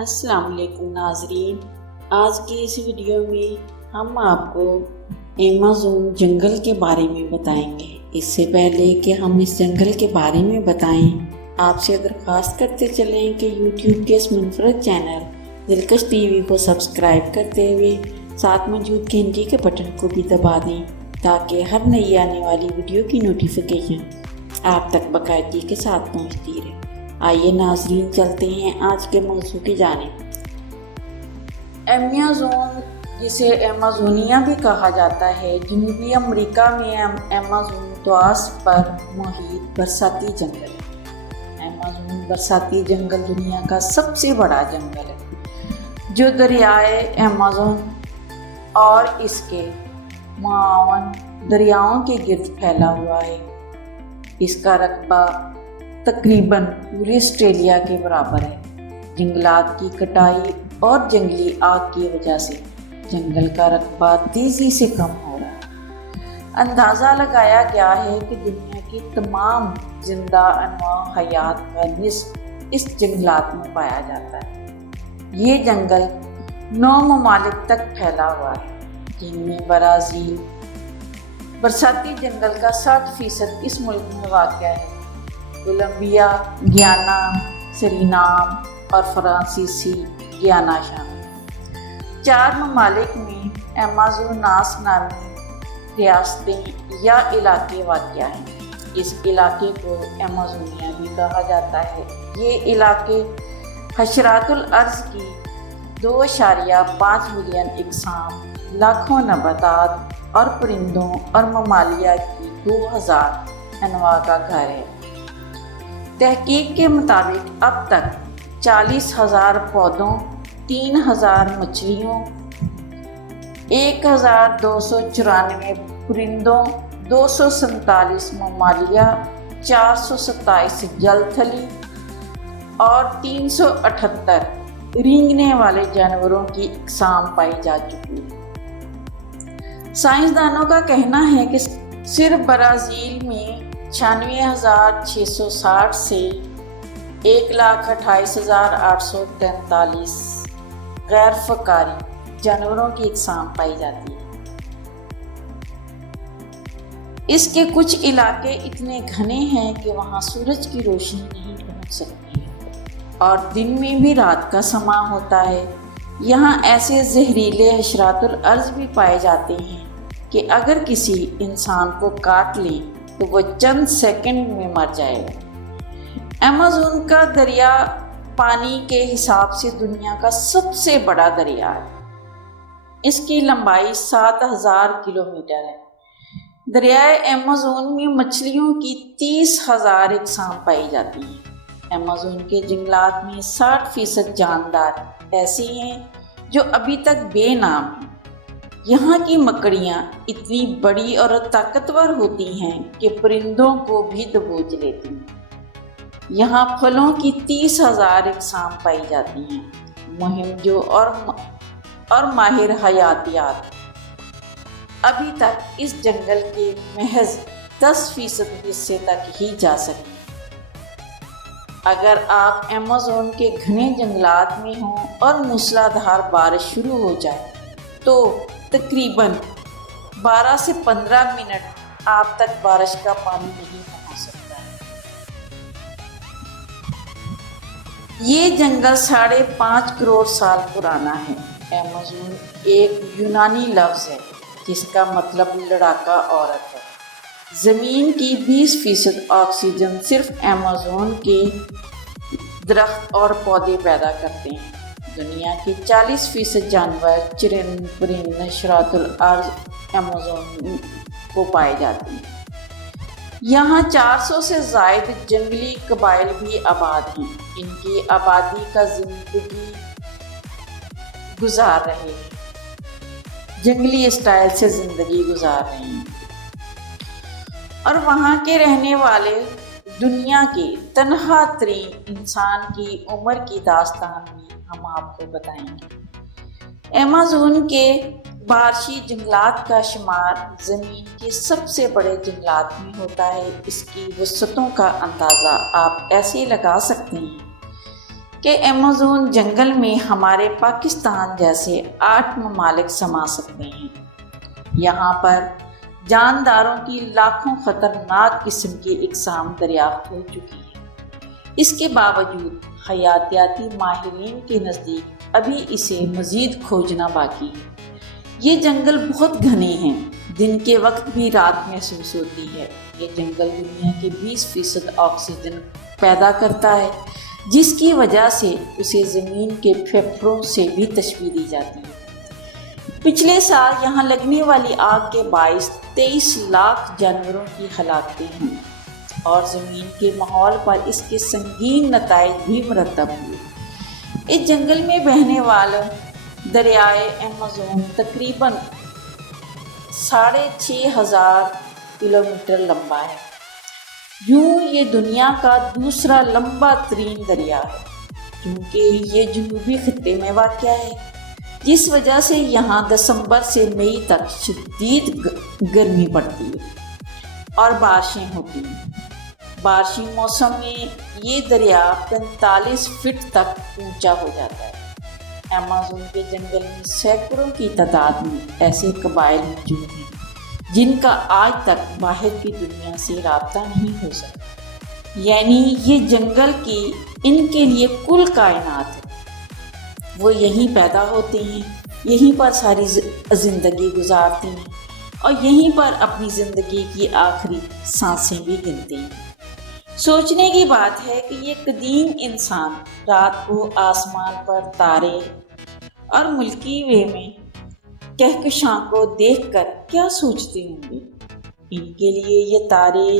السلام علیکم ناظرین، آج کی اس ویڈیو میں ہم آپ کو ایمیزون جنگل کے بارے میں بتائیں گے۔ اس سے پہلے کہ ہم اس جنگل کے بارے میں بتائیں، آپ سے درخواست کرتے چلیں کہ یوٹیوب کے اس منفرد چینل دلکش ٹی وی کو سبسکرائب کرتے ہوئے ساتھ موجود گھنٹی کے بٹن کو بھی دبا دیں تاکہ ہر نئی آنے والی ویڈیو کی نوٹیفیکیشن آپ تک باقاعدگی کے ساتھ پہنچتی رہے۔ آئیے ناظرین چلتے ہیں آج کے موضوع کی جانب۔ ایمیزون، جسے ایمیزونیا بھی کہا جاتا ہے، جنوبی امریکہ میں ایمیزون طاس پر محیط برساتی جنگل ہے۔ ایمیزون برساتی جنگل دنیا کا سب سے بڑا جنگل ہے جو دریائے ایمیزون اور اس کے معاون دریاؤں کے گرد پھیلا ہوا ہے۔ اس کا رقبہ تقریباً پورے آسٹریلیا کے برابر ہے۔ جنگلات کی کٹائی اور جنگلی آگ کی وجہ سے جنگل کا رقبہ تیزی سے کم ہو رہا ہے۔ اندازہ لگایا گیا ہے کہ دنیا کی تمام زندہ انواع حیات کا نصف اس جنگلات میں پایا جاتا ہے۔ یہ جنگل 9 ممالک تک پھیلا ہوا ہے، جن میں برازیل۔ برساتی جنگل کا 60% اس ملک میں واقع ہے۔ کولمبیا، گیانا، سرینام اور فرانسیسی گیانا شامل۔ 4 ممالک میں ایمیزوناس نامی ریاستیں یا علاقے واقع ہیں۔ اس علاقے کو ایمیزونیا بھی کہا جاتا ہے۔ یہ علاقے حشرات الارض کی 2.5 ملین اقسام، لاکھوں نباتات اور پرندوں اور ممالیہ کی 2000 انواع کا گھر ہے۔ تحقیق کے مطابق اب تک 40,000 پودوں، 3,000 مچھلیوں، 1,294 پرندوں، 247 ممالیہ، 427 جل تھلی اور 378 رینگنے والے جانوروں کی اقسام پائی جا چکی ہے۔ سائنسدانوں کا کہنا ہے کہ صرف برازیل میں 96,660 سے 1,28,843 غیر فقاری جانوروں کی اقسام پائی جاتی ہے۔ اس کے کچھ علاقے اتنے گھنے ہیں کہ وہاں سورج کی روشنی نہیں پہنچ سکتی اور دن میں بھی رات کا سما ہوتا ہے۔ یہاں ایسے زہریلے حشرات الارض بھی پائے جاتے ہیں کہ اگر کسی انسان کو کاٹ لیں تو وہ چند سیکنڈ میں مر جائے گا۔ ایمیزون کا دریا پانی کے حساب سے دنیا کا سب سے بڑا دریا ہے۔ اس کی لمبائی 7,000 کلومیٹر ہے۔ دریائے ایمیزون میں مچھلیوں کی 30,000 اقسام پائی جاتی ہیں۔ ایمیزون کے جنگلات میں 60% جاندار ایسے ہیں جو ابھی تک بے نام ہیں۔ یہاں کی مکڑیاں اتنی بڑی اور طاقتور ہوتی ہیں کہ پرندوں کو بھی دبوچ لیتی ہیں۔ یہاں پھلوں کی 30,000 اقسام پائی جاتی ہیں۔ مہم جو اور ماہر حیاتیات ابھی تک اس جنگل کے محض 10% حصے تک ہی جا سکیں۔ اگر آپ ایمیزون کے گھنے جنگلات میں ہوں اور موسلا دھار بارش شروع ہو جائے تو تقریباً 12 سے 15 منٹ آپ تک بارش کا پانی نہیں پہنچ سکتا ہے۔ یہ جنگل 5.5 کروڑ سال پرانا ہے۔ ایمیزون ایک یونانی لفظ ہے جس کا مطلب لڑاکا عورت ہے۔ زمین کی 20% آکسیجن صرف ایمیزون کے درخت اور پودے پیدا کرتے ہیں۔ دنیا کے 40% جانور، چرند، پرند، حشرات الارض ایمیزون کو پائے جاتے ہیں۔ یہاں 400 سے زائد جنگلی قبائل بھی آباد ہیں۔ ان کی آبادی کا زندگی گزار رہے ہیں، جنگلی اسٹائل سے زندگی گزار رہے ہیں، اور وہاں کے رہنے والے دنیا کے تنہا ترین انسان کی عمر کی داستان بھی ہم آپ کو بتائیں گے۔ ایمیزون کے بارشی جنگلات کا شمار زمین کے سب سے بڑے جنگلات میں ہوتا ہے۔ اس کی وسعتوں کا اندازہ آپ ایسے لگا سکتے ہیں کہ ایمیزون جنگل میں ہمارے پاکستان جیسے 8 ممالک سما سکتے ہیں۔ یہاں پر جانداروں کی لاکھوں خطرناک قسم کی اقسام دریافت ہو چکی ہے۔ اس کے باوجود حیاتیاتی ماہرین کے نزدیک ابھی اسے مزید کھوجنا باقی ہے۔ یہ جنگل بہت گھنے ہیں، دن کے وقت بھی رات محسوس ہوتی ہے۔ یہ جنگل دنیا کے 20% آکسیجن پیدا کرتا ہے، جس کی وجہ سے اسے زمین کے پھیپھڑوں سے بھی تشبیہ دی جاتی ہے۔ پچھلے سال یہاں لگنے والی آگ کے باعث 23 لاکھ جانوروں کی ہلاکتیں ہوئیں اور زمین کے ماحول پر اس کے سنگین نتائج بھی مرتب ہوئے۔ اس جنگل میں بہنے والا دریائے ایمیزون تقریباً 6,500 کلومیٹر لمبا ہے۔ یوں یہ دنیا کا دوسرا لمبا ترین دریا ہے، کیونکہ یہ جنوبی خطے میں واقع ہے، جس وجہ سے یہاں دسمبر سے مئی تک شدید گرمی پڑتی ہے اور بارشیں ہوتی ہیں۔ بارشی موسم میں یہ دریا 45 فٹ تک اونچا ہو جاتا ہے۔ ایمیزون کے جنگل میں سینکڑوں کی تعداد میں ایسے قبائل موجود ہیں جن کا آج تک باہر کی دنیا سے رابطہ نہیں ہو سکا، یعنی یہ جنگل کی ان کے لیے کل کائنات ہے۔ وہ یہیں پیدا ہوتے ہیں، یہیں پر ساری زندگی گزارتے ہیں اور یہیں پر اپنی زندگی کی آخری سانسیں بھی گنتے ہیں۔ سوچنے کی بات ہے کہ یہ قدیم انسان رات کو آسمان پر تارے اور ملکی وے میں کہکشاں کو دیکھ کر کیا سوچتے ہوں گے۔ ان کے لیے یہ تارے،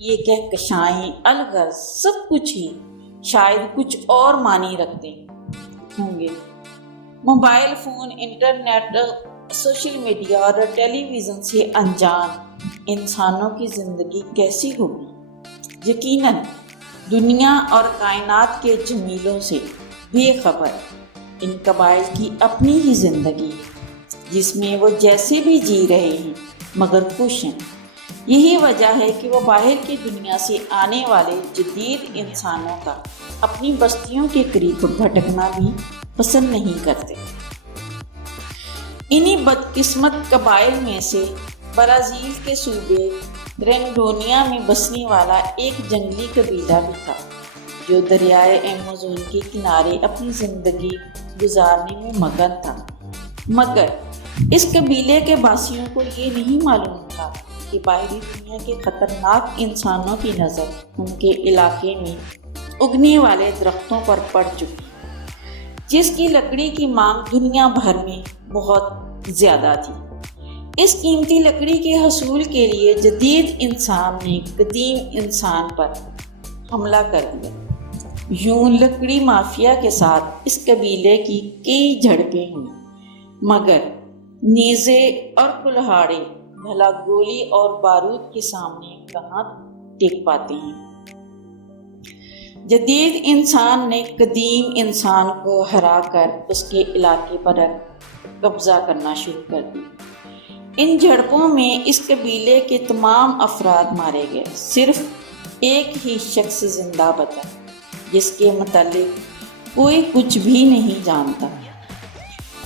یہ کہکشائیں، الغرض سب کچھ ہی شاید کچھ اور معنی رکھتے ہوں گے۔ Mobile phone, internet, social media اور ٹیلی ویژن سے انجان انسانوں کی زندگی کیسی ہوگی؟ یقیناً دنیا اور کائنات کے جمیلوں سے بے خبر ان قبائل کی اپنی ہی زندگی ہے، جس میں وہ جیسے بھی جی رہے ہیں مگر خوش ہیں۔ یہی وجہ ہے کہ وہ باہر کی دنیا سے آنے والے جدید انسانوں کا اپنی بستیوں کے قریب بھٹکنا بھی پسند نہیں کرتے۔ انہی بدقسمت قبائل میں سے برازیل کے صوبے رینڈونیا میں بسنے والا ایک جنگلی قبیلہ بھی تھا، جو دریائے ایمیزون کے کنارے اپنی زندگی گزارنے میں مگن تھا۔ مگر اس قبیلے کے باسیوں کو یہ نہیں معلوم تھا کہ باہری دنیا کے خطرناک انسانوں کی نظر ان کے علاقے میں اگنے والے درختوں پر پڑ چکی، جس کی لکڑی کی مانگ دنیا بھر میں بہت زیادہ تھی۔ اس قیمتی لکڑی کے حصول کے لیے جدید انسان نے قدیم انسان پر حملہ کر دیا۔ یوں لکڑی مافیا کے ساتھ اس قبیلے کی کئی جھڑپیں ہوئیں، مگر نیزے اور کلہاڑے بھلا گولی اور بارود کے سامنے کہاں ٹک پاتے ہیں۔ جدید انسان نے قدیم انسان کو ہرا کر اس کے علاقے پر قبضہ کرنا شروع کر دیا۔ ان جھڑپوں میں اس قبیلے کے تمام افراد مارے گئے، صرف ایک ہی شخص زندہ بچا، جس کے متعلق کوئی کچھ بھی نہیں جانتا،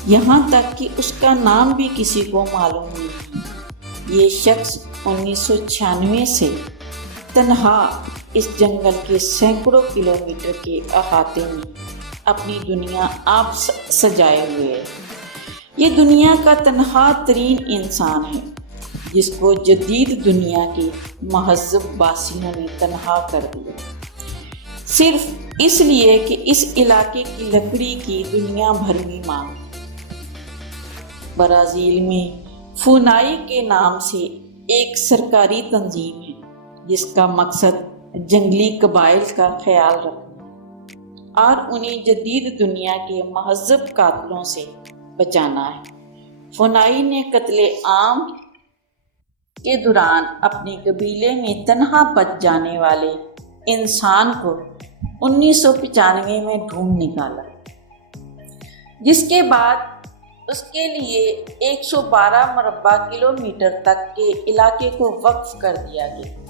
یہاں تک کہ اس کا نام بھی کسی کو معلوم نہیں۔ یہ شخص 1996 سے تنہا اس جنگل کے سینکڑوں کلومیٹر کے احاطے میں اپنی دنیا آپ سجائے ہوئے ہے۔ یہ دنیا کا تنہا ترین انسان ہے جس کو جدید دنیا کے مہذب باسیوں نے تنہا کر دیا، صرف اس لیے کہ اس علاقے کی لکڑی کی دنیا بھر میں مانگ۔ برازیل میں فونائی کے نام سے ایک سرکاری تنظیم ہے جس کا مقصد جنگلی قبائل کا خیال رکھنا اور انہیں جدید دنیا کے مہذب قاتلوں سے بچانا ہے۔ فونائی نے قتل عام کے دوران اپنے قبیلے میں تنہا بچ جانے والے انسان کو 1995 میں ڈھونڈ نکالا، جس کے بعد اس کے لیے 112 مربع کلومیٹر تک کے علاقے کو وقف کر دیا گیا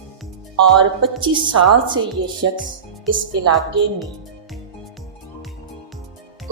اور 25 سال سے یہ شخص اس علاقے میں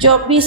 24